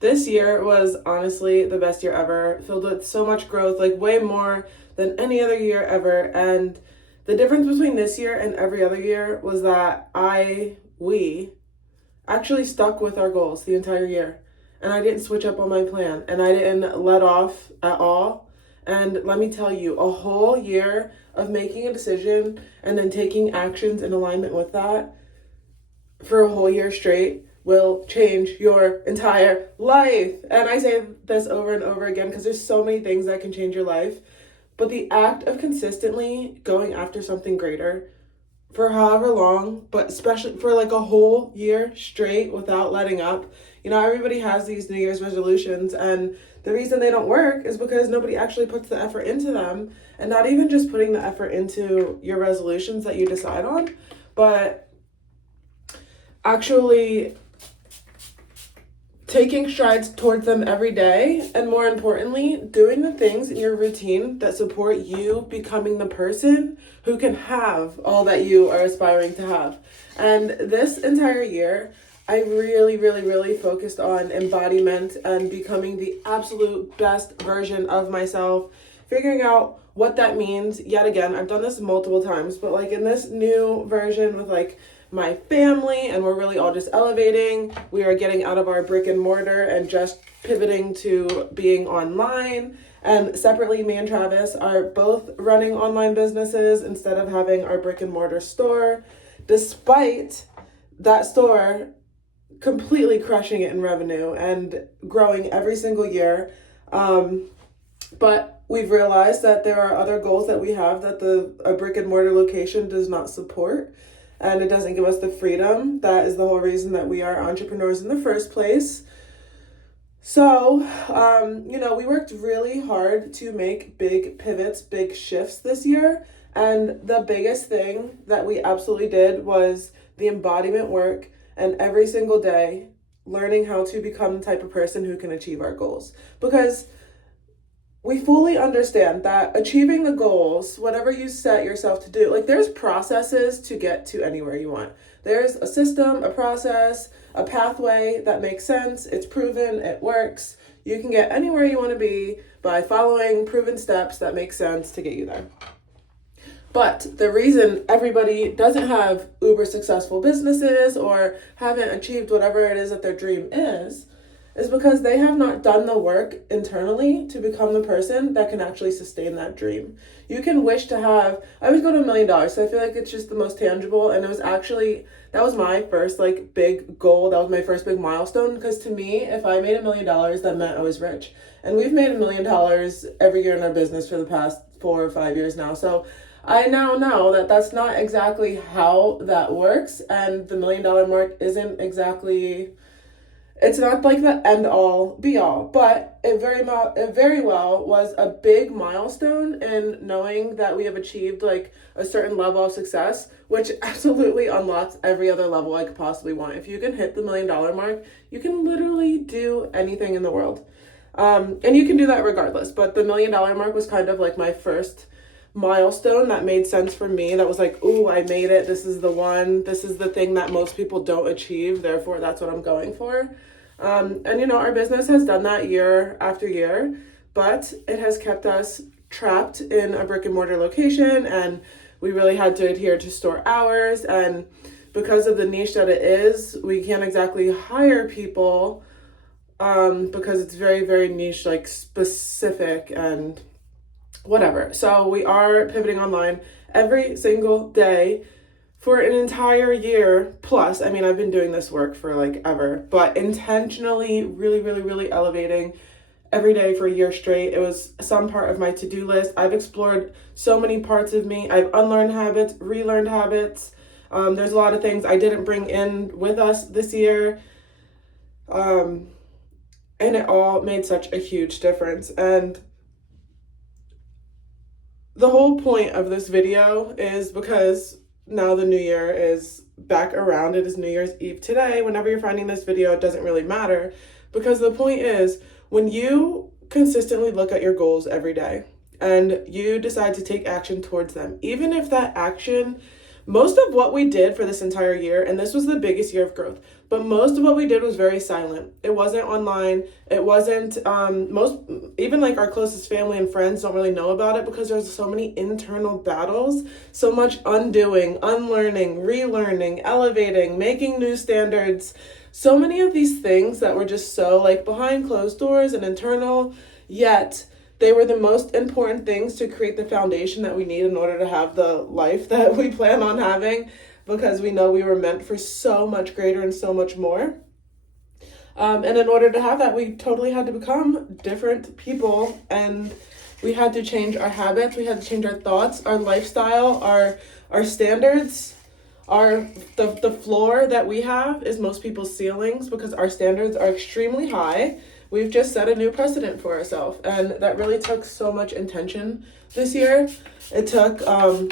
This year was honestly the best year ever, filled with so much growth, like way more than any other year ever. And the difference between this year and every other year was that we actually stuck with our goals the entire year. And I didn't switch up on my plan and I didn't let off at all. And let me tell you, a whole year of making a decision and then taking actions in alignment with that for a whole year straight will change your entire life. And I say this over and over again because there's so many things that can change your life. But the act of consistently going after something greater for however long, but especially for like a whole year straight without letting up. You know, everybody has these New Year's resolutions, and the reason they don't work is because nobody actually puts the effort into them. And not even just putting the effort into your resolutions that you decide on, but actually taking strides towards them every day, and more importantly, doing the things in your routine that support you becoming the person who can have all that you are aspiring to have. And this entire year, I really focused on embodiment and becoming the absolute best version of myself, figuring out what that means. Yet again, I've done this multiple times, but like in this new version with like my family, and we're really all just elevating. We are getting out of our brick and mortar and just pivoting to being online. And separately, me and Travis are both running online businesses instead of having our brick and mortar store, despite that store completely crushing it in revenue and growing every single year. But we've realized that there are other goals that we have that a brick and mortar location does not support, and it doesn't give us the freedom. That is the whole reason that we are entrepreneurs in the first place. So, we worked really hard to make big pivots, big shifts this year. And the biggest thing that we absolutely did was the embodiment work, and every single day learning how to become the type of person who can achieve our goals. Because we fully understand that achieving the goals, whatever you set yourself to do, like there's processes to get to anywhere you want. There's a system, a process, a pathway that makes sense. It's proven, it works. You can get anywhere you want to be by following proven steps that make sense to get you there. But the reason everybody doesn't have uber successful businesses or haven't achieved whatever it is that their dream is because they have not done the work internally to become the person that can actually sustain that dream. You can wish to have, I always go to $1 million, so I feel like it's just the most tangible, and it was actually, that was my first like big goal, that was my first big milestone, because to me, if I made $1 million, that meant I was rich. And we've made $1 million every year in our business for the past 4 or 5 years now, so I now know that that's not exactly how that works, and the $1 million mark isn't exactly, it's not like the end all be all, but it very well was a big milestone in knowing that we have achieved like a certain level of success, which absolutely unlocks every other level I could possibly want. If you can hit the $1 million mark, you can literally do anything in the world. And you can do that regardless, but the $1 million mark was kind of like my first milestone that made sense for me. That was like, ooh, I made it. This is the one. This is the thing that most people don't achieve. Therefore, that's what I'm going for. And our business has done that year after year, but it has kept us trapped in a brick and mortar location, and we really had to adhere to store hours. And because of the niche that it is, we can't exactly hire people because it's very niche, like specific and whatever. So we are pivoting online every single day for an entire year plus. I mean, I've been doing this work for like ever, but intentionally really elevating every day for a year straight. It was some part of my to-do list. I've explored so many parts of me. I've unlearned habits, relearned habits. There's a lot of things I didn't bring in with us this year. And it all made such a huge difference. And the whole point of this video is because now the new year is back around. It is New Year's Eve today. Whenever you're finding this video, it doesn't really matter, because the point is, when you consistently look at your goals every day and you decide to take action towards them, even if that action most of what we did for this entire year, and this was the biggest year of growth, but most of what we did was very silent. It wasn't online. It wasn't, even like our closest family and friends don't really know about it because there's so many internal battles, so much undoing, unlearning, relearning, elevating, making new standards, so many of these things that were just so like behind closed doors and internal, yet they were the most important things to create the foundation that we need in order to have the life that we plan on having, because we know we were meant for so much greater and so much more. And in order to have that, we totally had to become different people, and we had to change our habits, we had to change our thoughts, our lifestyle, our standards. The floor that we have is most people's ceilings because our standards are extremely high. We've just set a new precedent for ourselves, and that really took so much intention this year. It took,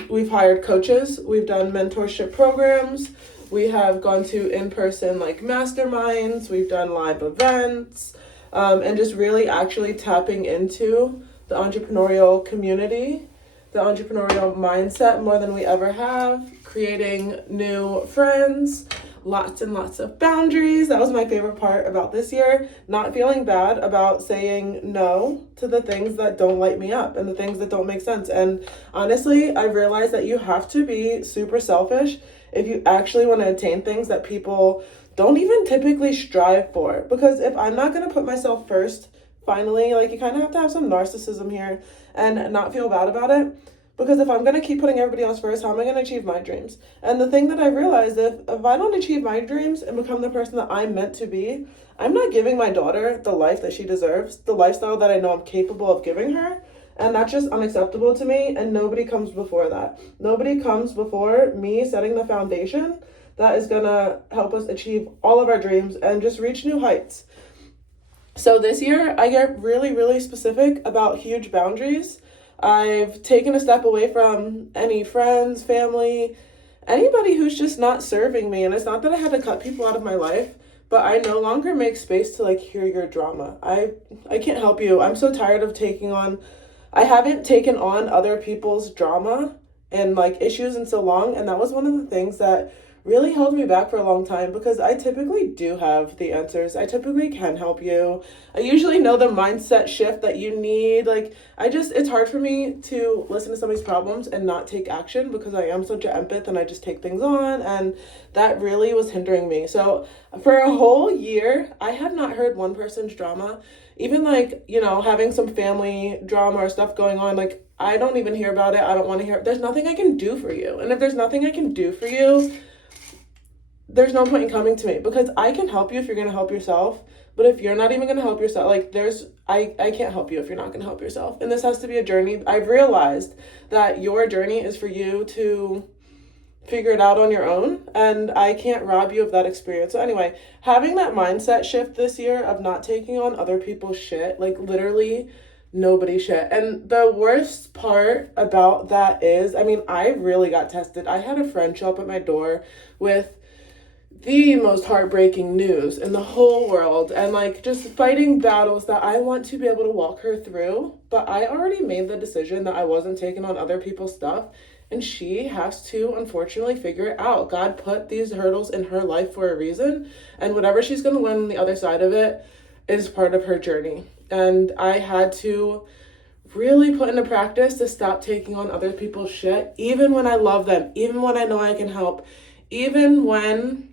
we've hired coaches, we've done mentorship programs, we have gone to in-person like masterminds, we've done live events, and just really actually tapping into the entrepreneurial community, the entrepreneurial mindset more than we ever have, creating new friends, lots and lots of boundaries. That was my favorite part about this year, not feeling bad about saying no to the things that don't light me up and the things that don't make sense. And honestly, I realized that you have to be super selfish if you actually want to attain things that people don't even typically strive for. Because if I'm not going to put myself first, finally, like you kind of have to have some narcissism here and not feel bad about it. Because if I'm going to keep putting everybody else first, how am I going to achieve my dreams? And the thing that I realized, if I don't achieve my dreams and become the person that I'm meant to be, I'm not giving my daughter the life that she deserves, the lifestyle that I know I'm capable of giving her. And that's just unacceptable to me, and nobody comes before that. Nobody comes before me setting the foundation that is going to help us achieve all of our dreams and just reach new heights. So this year, I get really, really specific about huge boundaries. I've taken a step away from any friends, family, anybody who's just not serving me. And it's not that I had to cut people out of my life, but I no longer make space to like hear your drama. I can't help you. I'm so tired of I haven't taken on other people's drama and like issues in so long. And that was one of the things that really held me back for a long time, because I typically do have the answers. I typically can help you. I usually know the mindset shift that you need. Like, it's hard for me to listen to somebody's problems and not take action, because I am such an empath and I just take things on, and that really was hindering me. So for a whole year, I have not heard one person's drama. Even like, having some family drama or stuff going on, like I don't even hear about it. I don't want to hear. There's nothing I can do for you. And if there's nothing I can do for you, there's no point in coming to me, because I can help you if you're going to help yourself. But if you're not even going to help yourself, like I can't help you if you're not going to help yourself. And this has to be a journey. I've realized that your journey is for you to figure it out on your own, and I can't rob you of that experience. So anyway, having that mindset shift this year of not taking on other people's shit, like literally nobody's shit. And the worst part about that is, I really got tested. I had a friend show up at my door with the most heartbreaking news in the whole world, and like just fighting battles that I want to be able to walk her through, but I already made the decision that I wasn't taking on other people's stuff, and she has to unfortunately figure it out. God put these hurdles in her life for a reason, and whatever she's going to learn on the other side of it is part of her journey. And I had to really put into practice to stop taking on other people's shit, even when I love them, even when I know I can help, even when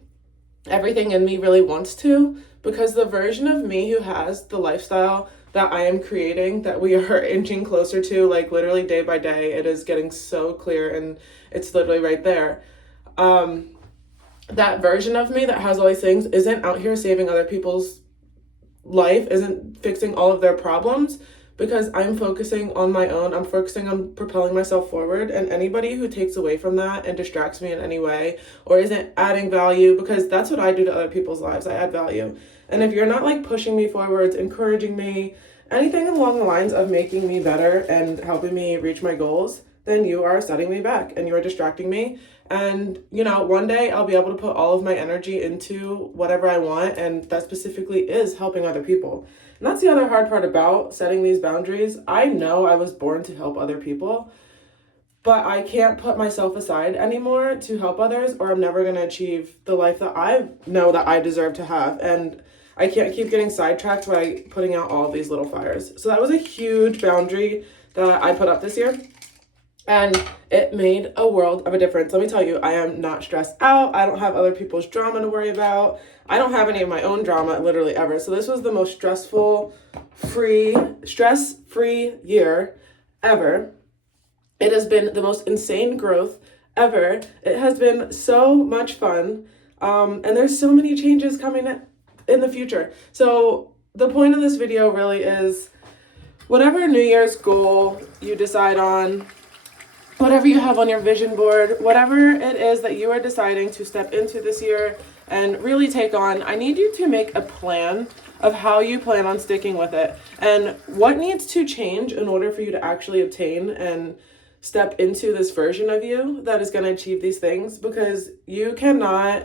everything in me really wants to, because the version of me who has the lifestyle that I am creating, that we are inching closer to, like literally day by day, it is getting so clear, and it's literally right there. That version of me that has all these things isn't out here saving other people's life, isn't fixing all of their problems, because I'm focusing on my own. I'm focusing on propelling myself forward, and anybody who takes away from that and distracts me in any way or isn't adding value, because that's what I do to other people's lives. I add value. And if you're not like pushing me forwards, encouraging me, anything along the lines of making me better and helping me reach my goals, then you are setting me back and you are distracting me. And, one day I'll be able to put all of my energy into whatever I want, and that specifically is helping other people. And that's the other hard part about setting these boundaries. I know I was born to help other people, but I can't put myself aside anymore to help others, or I'm never going to achieve the life that I know that I deserve to have. And I can't keep getting sidetracked by putting out all of these little fires. So that was a huge boundary that I put up this year. And it made a world of a difference. Let me tell you, I am not stressed out. I don't have other people's drama to worry about. I don't have any of my own drama literally ever. So this was the most stress-free year ever. It has been the most insane growth ever. It has been so much fun. And there's so many changes coming in the future. So the point of this video really is whatever New Year's goal you decide on, whatever you have on your vision board, whatever it is that you are deciding to step into this year and really take on, I need you to make a plan of how you plan on sticking with it and what needs to change in order for you to actually obtain and step into this version of you that is going to achieve these things, because you cannot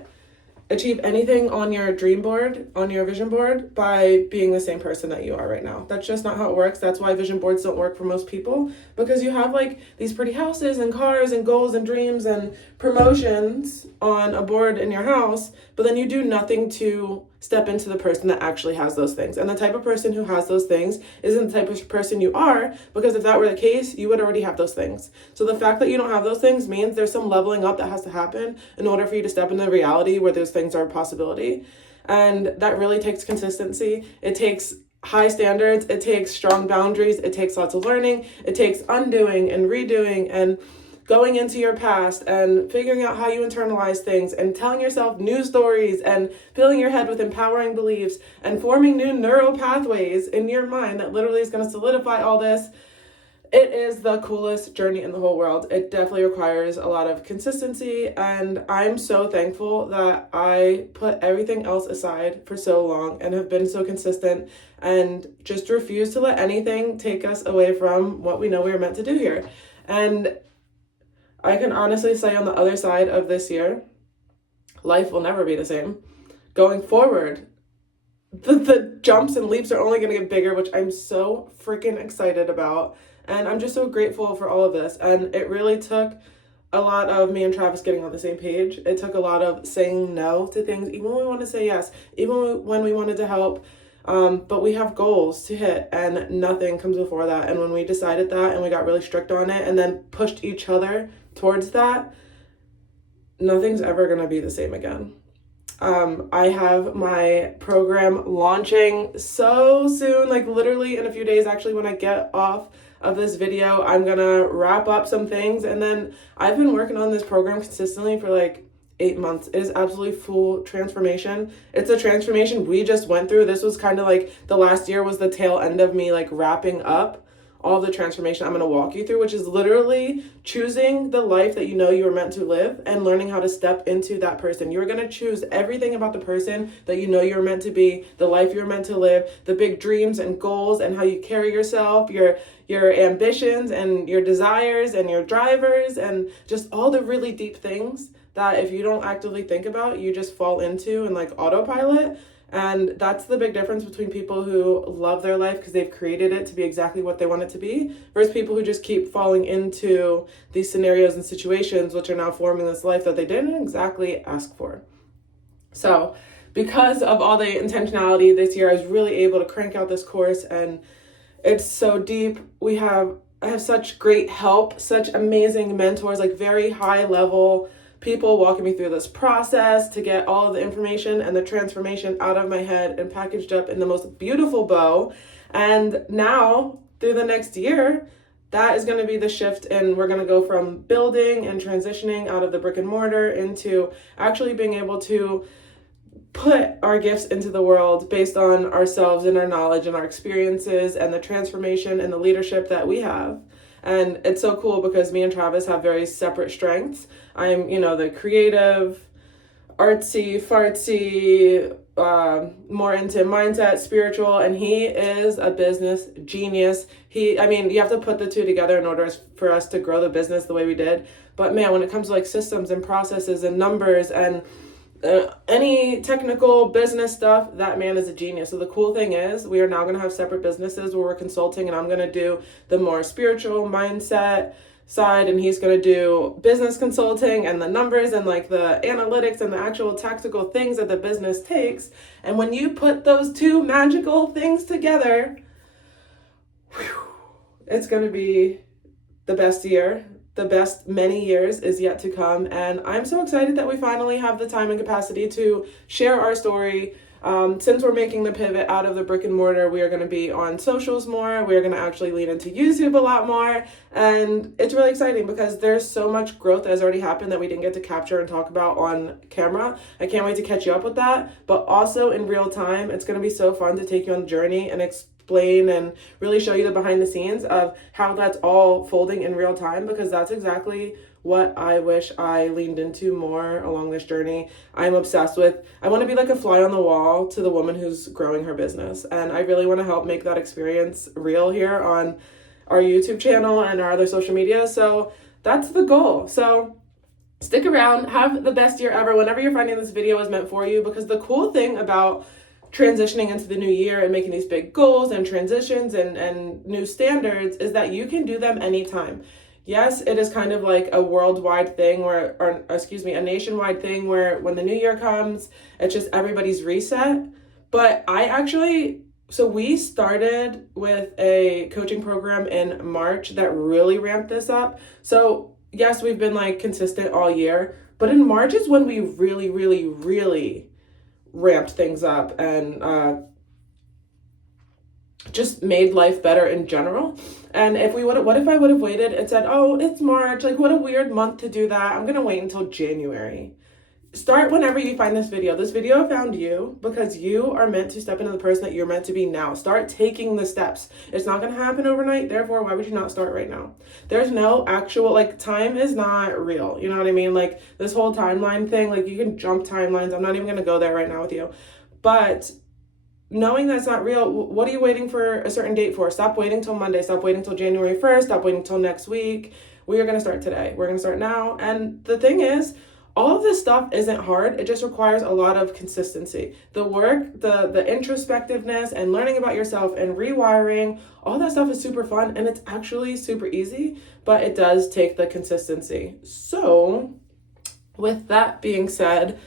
achieve anything on your dream board, on your vision board, by being the same person that you are right now. That's just not how it works. That's why vision boards don't work for most people, because you have like these pretty houses and cars and goals and dreams and promotions on a board in your house, but then you do nothing to step into the person that actually has those things. And the type of person who has those things isn't the type of person you are, because if that were the case, you would already have those things. So the fact that you don't have those things means there's some leveling up that has to happen in order for you to step into reality where those things are a possibility. And that really takes consistency. It takes high standards. It takes strong boundaries. It takes lots of learning. It takes undoing and redoing and going into your past and figuring out how you internalize things and telling yourself new stories and filling your head with empowering beliefs and forming new neural pathways in your mind that literally is going to solidify all this. It is the coolest journey in the whole world. It definitely requires a lot of consistency, and I'm so thankful that I put everything else aside for so long and have been so consistent and just refuse to let anything take us away from what we know we were meant to do here. And I can honestly say, on the other side of this year, life will never be the same. Going forward, the jumps and leaps are only going to get bigger, which I'm so freaking excited about. And I'm just so grateful for all of this. And it really took a lot of me and Travis getting on the same page. It took a lot of saying no to things, even when we wanted to say yes, even when we wanted to help. But we have goals to hit, and nothing comes before that. And when we decided that and we got really strict on it and then pushed each other towards that, nothing's ever going to be the same again. I have my program launching so soon, like literally in a few days. Actually, when I get off of this video, I'm gonna wrap up some things, and then I've been working on this program consistently for like 8 months. It is absolutely full transformation. It's a transformation we just went through. This was kind of like the last year was the tail end of me like wrapping up all the transformation I'm going to walk you through, which is literally choosing the life that you know you were meant to live and learning how to step into that person. You're going to choose everything about the person that you know you're meant to be, the life you're meant to live, the big dreams and goals and how you carry yourself, your ambitions and your desires and your drivers, and just all the really deep things that if you don't actively think about, you just fall into and like autopilot. And that's the big difference between people who love their life because they've created it to be exactly what they want it to be, versus people who just keep falling into these scenarios and situations which are now forming this life that they didn't exactly ask for. So because of all the intentionality this year, I was really able to crank out this course, and it's so deep. I have such great help, such amazing mentors, like very high level people walking me through this process to get all of the information and the transformation out of my head and packaged up in the most beautiful bow. And now through the next year, that is going to be the shift, and we're going to go from building and transitioning out of the brick and mortar into actually being able to put our gifts into the world based on ourselves and our knowledge and our experiences and the transformation and the leadership that we have. And it's so cool because me and Travis have very separate strengths. I'm, the creative, artsy, fartsy, more into mindset, spiritual, and he is a business genius. You have to put the two together in order for us to grow the business the way we did. But man, when it comes to like systems and processes and numbers and any technical business stuff, that man is a genius. So the cool thing is we are now going to have separate businesses where we're consulting, and I'm going to do the more spiritual mindset, side, and he's going to do business consulting and the numbers and like the analytics and the actual tactical things that the business takes. And when you put those two magical things together, it's going to be the best year. The best many years is yet to come, and I'm so excited that we finally have the time and capacity to share our story. Since we're making the pivot out of the brick and mortar, we are going to be on socials more. We're going to actually lean into YouTube a lot more, and it's really exciting because there's so much growth that has already happened that we didn't get to capture and talk about on camera. I can't wait to catch you up with that, but also in real time, it's going to be so fun to take you on the journey and explain and really show you the behind the scenes of how that's all folding in real time, because that's exactly what I wish I leaned into more along this journey. I'm obsessed with, I want to be like a fly on the wall to the woman who's growing her business. And I really want to help make that experience real here on our YouTube channel and our other social media. So that's the goal. So stick around, have the best year ever whenever you're finding this video is meant for you, because the cool thing about transitioning into the new year and making these big goals and transitions and new standards is that you can do them anytime. Yes, it is kind of like a worldwide thing a nationwide thing where when the new year comes, it's just everybody's reset. But we started with a coaching program in March that really ramped this up. So yes, we've been like consistent all year, but in March is when we really, really, really ramped things up and just made life better in general. And what if I would have waited and said, oh, it's March, like what a weird month to do that, I'm gonna wait until January. Start whenever you find this video. This video found you because you are meant to step into the person that you're meant to be now. Start taking the steps. It's not going to happen overnight. Therefore, why would you not start right now? There's no actual, like, time is not real. You know what I mean? Like, this whole timeline thing, like, you can jump timelines. I'm not even going to go there right now with you. But knowing that's not real, what are you waiting for a certain date for? Stop waiting till Monday. Stop waiting till January 1st. Stop waiting till next week. We are going to start today. We're going to start now. And the thing is, all of this stuff isn't hard. It just requires a lot of consistency. The work, the introspectiveness and learning about yourself and rewiring, all that stuff is super fun and it's actually super easy, but it does take the consistency. So with that being said,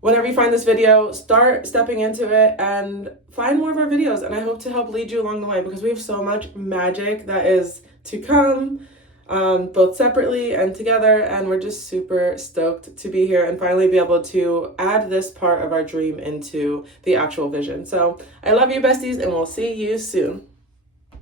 whenever you find this video, start stepping into it and find more of our videos. And I hope to help lead you along the way because we have so much magic that is to come. Both separately and together, and we're just super stoked to be here and finally be able to add this part of our dream into the actual vision. So I love you, besties, and we'll see you soon.